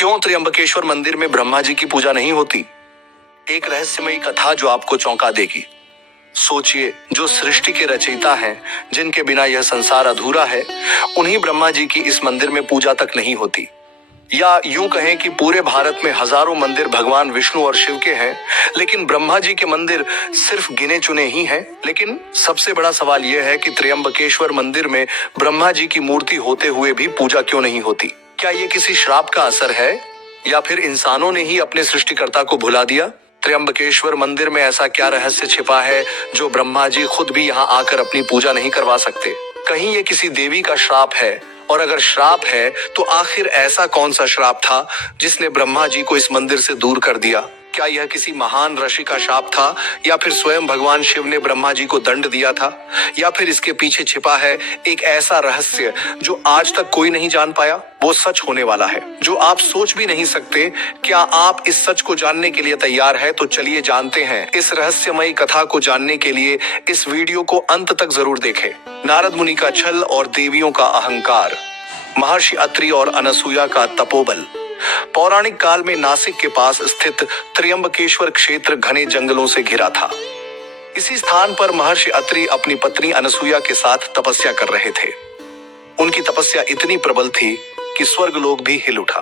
क्यों त्र्यंबकेश्वर मंदिर में ब्रह्मा जी की पूजा नहीं होती? एक रहस्यमयी कथा जो आपको चौंका देगी। सोचिए, जो सृष्टि के रचयिता हैं, जिनके बिना यह संसार अधूरा है, उन्हीं ब्रह्मा जी की इस मंदिर में पूजा तक नहीं होती। या यूं कहें कि पूरे भारत में हजारों मंदिर भगवान विष्णु और शिव के हैं, लेकिन ब्रह्मा जी के मंदिर सिर्फ गिने चुने ही हैं। लेकिन सबसे बड़ा सवाल यह है कि त्र्यंबकेश्वर मंदिर में ब्रह्मा जी की मूर्ति होते हुए भी पूजा क्यों नहीं होती? क्या ये किसी श्राप का असर है, या फिर इंसानों ने ही अपने सृष्टिकर्ता को भुला दिया? त्र्यंबकेश्वर मंदिर में ऐसा क्या रहस्य छिपा है जो ब्रह्मा जी खुद भी यहाँ आकर अपनी पूजा नहीं करवा सकते? कहीं ये किसी देवी का श्राप है? और अगर श्राप है तो आखिर ऐसा कौन सा श्राप था जिसने ब्रह्मा जी को इस मंदिर से दूर कर दिया? क्या यह किसी महान ऋषि का शाप था, या फिर स्वयं भगवान शिव ने ब्रह्मा जी को दंड दिया था, या फिर इसके पीछे छिपा है एक ऐसा रहस्य जो आज तक कोई नहीं जान पाया? वो सच होने वाला है जो आप सोच भी नहीं सकते। क्या आप इस सच को जानने के लिए तैयार है? तो चलिए जानते हैं। इस रहस्यमयी कथा को जानने के लिए इस वीडियो को अंत तक जरूर देखें। नारद मुनि का छल और देवियों का अहंकार, महर्षि अत्रि और अनसुया का तपोबल। पौराणिक काल में नासिक के पास स्थित त्र्यंबकेश्वर क्षेत्र घने जंगलों से घिरा था। इसी स्थान पर महर्षि अत्रि अपनी पत्नी अनसुया के साथ तपस्या कर रहे थे। उनकी तपस्या इतनी प्रबल थी कि स्वर्गलोक भी हिल उठा।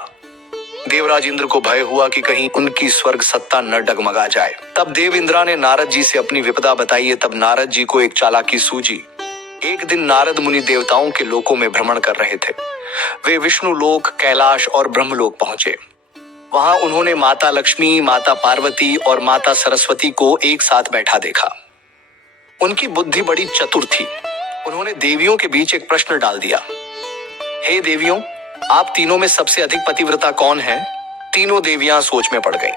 देवराज इंद्र को भय हुआ कि कहीं उनकी स्वर्ग सत्ता न डगमगा जाए। तब देव इंद्रा ने नारद जी से अपनी विपदा बताई। तब नारद जी को एक चालाकी सूझी। एक दिन नारद मुनि देवताओं के लोकों में भ्रमण कर रहे थे। वे विष्णु लोक, कैलाश और ब्रह्मलोक पहुंचे। वहां उन्होंने माता लक्ष्मी, माता पार्वती और माता सरस्वती को एक साथ बैठा देखा। उनकी बुद्धि बड़ी चतुर थी। उन्होंने देवियों के बीच एक प्रश्न डाल दिया। हे देवियों, आप तीनों में सबसे अधिक पतिव्रता कौन है? तीनों देवियां सोच में पड़ गईं।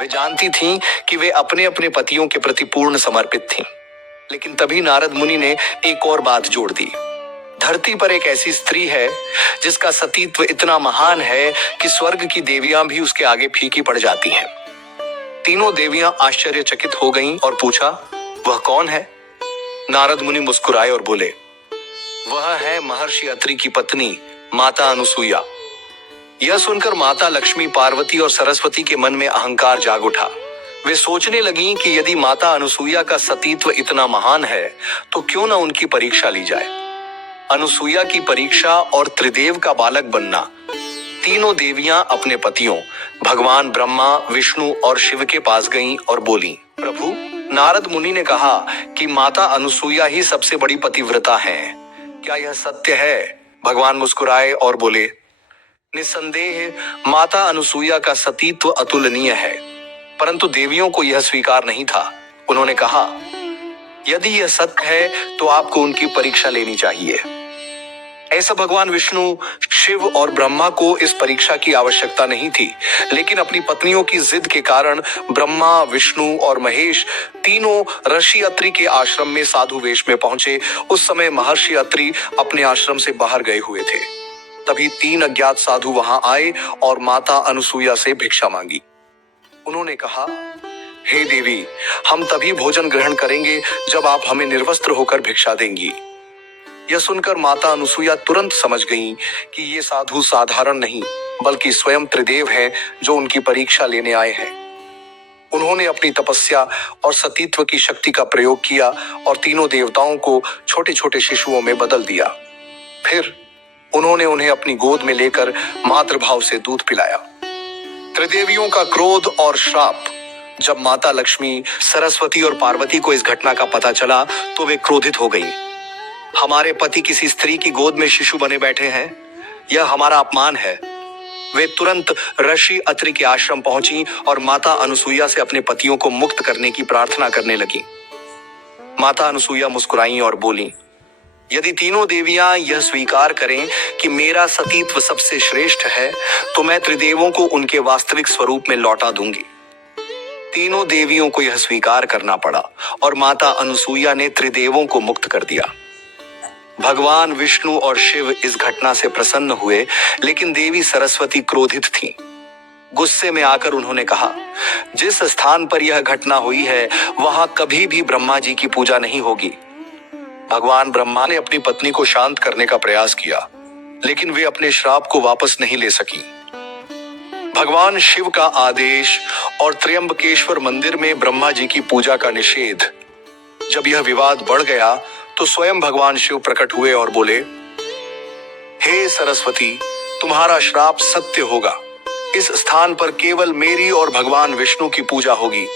वे जानती थीं कि वे अपने अपने पतियों के प्रति पूर्ण समर्पित थीं। लेकिन तभी नारद मुनि ने एक और बात जोड़ दी। धरती पर एक ऐसी स्त्री है जिसका सतीत्व इतना महान है कि स्वर्ग की देवियां भी उसके आगे फीकी पड़ जाती हैं। तीनों देवियां आश्चर्यचकित हो गईं और पूछा, वह कौन है? नारद मुनि मुस्कुराए और बोले, वह है महर्षि अत्रि की पत्नी माता अनसुया। यह सुनकर माता लक्ष्मी, पार्वती और सरस्वती के मन में अहंकार जाग उठा। वे सोचने लगीं कि यदि माता अनसुया का सतीत्व इतना महान है तो क्यों न उनकी परीक्षा ली जाए। अनसुया की परीक्षा और त्रिदेव का बालक बनना। तीनों देवियां अपने पतियों भगवान ब्रह्मा, विष्णु और शिव के पास गईं और बोलीं, प्रभु, नारद मुनि ने कहा कि माता अनसुया ही सबसे बड़ी पतिव्रता है। क्या यह सत्य है? भगवान मुस्कुराए और बोले, निस्संदेह माता अनसुया का सतीत्व अतुलनीय है, परंतु देवियों को यह स्वीकार नहीं था। उन्होंने कहा, यदि यह सत्य है तो आपको उनकी परीक्षा लेनी चाहिए। ऐसा भगवान विष्णु, शिव और ब्रह्मा को इस परीक्षा की आवश्यकता नहीं थी, लेकिन अपनी पत्नियों की जिद के कारण ब्रह्मा, विष्णु और महेश तीनों ऋषि अत्रि के आश्रम में साधु वेश में पहुंचे। उस समय महर्षि अत्रि अपने आश्रम से बाहर गए हुए थे। तभी 3 अज्ञात साधु वहां आए और माता अनसुया से भिक्षा मांगी। उन्होंने कहा, हे देवी, हम तभी भोजन ग्रहण करेंगे जब आप हमें निर्वस्त्र होकर भिक्षा देंगी। यह सुनकर माता अनसुया तुरंत समझ गईं कि ये साधु साधारण नहीं बल्कि स्वयं त्रिदेव हैं जो उनकी परीक्षा लेने आए हैं। उन्होंने अपनी तपस्या और सतीत्व की शक्ति का प्रयोग किया और तीनों देवताओं को छोटे छोटे शिशुओं में बदल दिया। फिर उन्होंने उन्हें अपनी गोद में लेकर मातृभाव से दूध पिलाया। त्रिदेवियों का क्रोध और श्राप। जब माता लक्ष्मी, सरस्वती और पार्वती को इस घटना का पता चला तो वे क्रोधित हो गईं। हमारे पति किसी स्त्री की गोद में शिशु बने बैठे हैं, यह हमारा अपमान है। वे तुरंत ऋषि अत्रि के आश्रम पहुंची और माता अनसुया से अपने पतियों को मुक्त करने की प्रार्थना करने लगी। माता अनसुया मुस्कुराईं और बोली, यदि तीनों देवियां यह स्वीकार करें कि मेरा सतीत्व सबसे श्रेष्ठ है तो मैं त्रिदेवों को उनके वास्तविक स्वरूप में लौटा दूंगी। तीनों देवियों को यह स्वीकार करना पड़ा और माता अनसुया ने त्रिदेवों को मुक्त कर दिया। भगवान विष्णु और शिव इस घटना से प्रसन्न हुए, लेकिन देवी सरस्वती क्रोधित थीं। गुस्से में आकर उन्होंने कहा, जिस स्थान पर यह घटना हुई है वहां कभी भी ब्रह्मा जी की पूजा नहीं होगी। भगवान ब्रह्मा ने अपनी पत्नी को शांत करने का प्रयास किया, लेकिन वे अपने श्राप को वापस नहीं ले सकी। भगवान शिव का आदेश और त्र्यंबकेश्वर मंदिर में ब्रह्मा जी की पूजा का निषेध। जब यह विवाद बढ़ गया तो स्वयं भगवान शिव प्रकट हुए और बोले, हे सरस्वती, तुम्हारा श्राप सत्य होगा। इस स्थान पर केवल मेरी और भगवान विष्णु की पूजा होगी।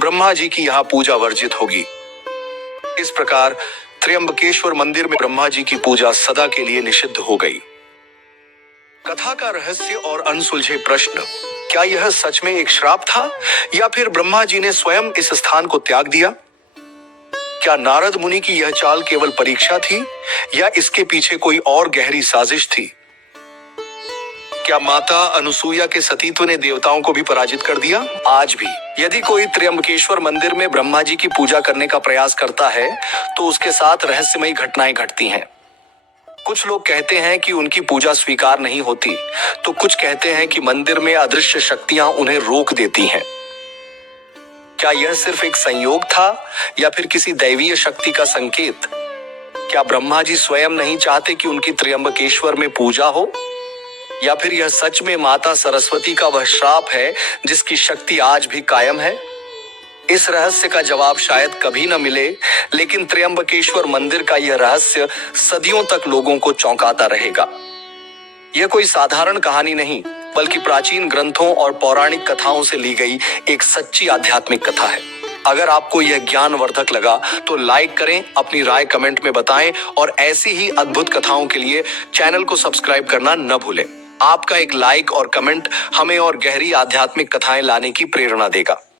ब्रह्मा जी की यहाँ पूजा वर्जित होगी। इस प्रकार त्र्यंबकेश्वर मंदिर में ब्रह्मा जी की पूजा सदा के लिए निषिद्ध हो गई। कथा का रहस्य और अनसुलझे प्रश्न। क्या यह सच में एक श्राप था या फिर ब्रह्मा जी ने स्वयं इस स्थान को त्याग दिया? क्या नारद मुनि की यह चाल केवल परीक्षा थी या इसके पीछे कोई और गहरी साजिश थी? क्या माता अनसुईया के सतीत्व ने देवताओं को भी पराजित कर दिया? आज भी यदि कोई त्र्यंबकेश्वर मंदिर में ब्रह्मा जी की पूजा करने का प्रयास करता है तो उसके साथ रहस्यमयी घटनाएं घटती हैं। कुछ लोग कहते हैं कि उनकी पूजा स्वीकार नहीं होती, तो कुछ कहते हैं कि मंदिर में अदृश्य शक्तियां उन्हें रोक देती हैं। क्या यह सिर्फ एक संयोग था या फिर किसी दैवीय शक्ति का संकेत? क्या ब्रह्मा जी स्वयं नहीं चाहते कि उनकी त्र्यंबकेश्वर में पूजा हो, या फिर यह सच में माता सरस्वती का वह श्राप है जिसकी शक्ति आज भी कायम है? इस रहस्य का जवाब शायद कभी न मिले, लेकिन त्र्यंबकेश्वर मंदिर का यह रहस्य सदियों तक लोगों को चौंकाता रहेगा। यह कोई साधारण कहानी नहीं, बल्कि प्राचीन ग्रंथों और पौराणिक कथाओं से ली गई एक सच्ची आध्यात्मिक कथा है। अगर आपको यह ज्ञानवर्धक लगा तो लाइक करें, अपनी राय कमेंट में बताएं और ऐसी ही अद्भुत कथाओं के लिए चैनल को सब्सक्राइब करना न भूलें। आपका एक लाइक और कमेंट हमें और गहरी आध्यात्मिक कथाएं लाने की प्रेरणा देगा।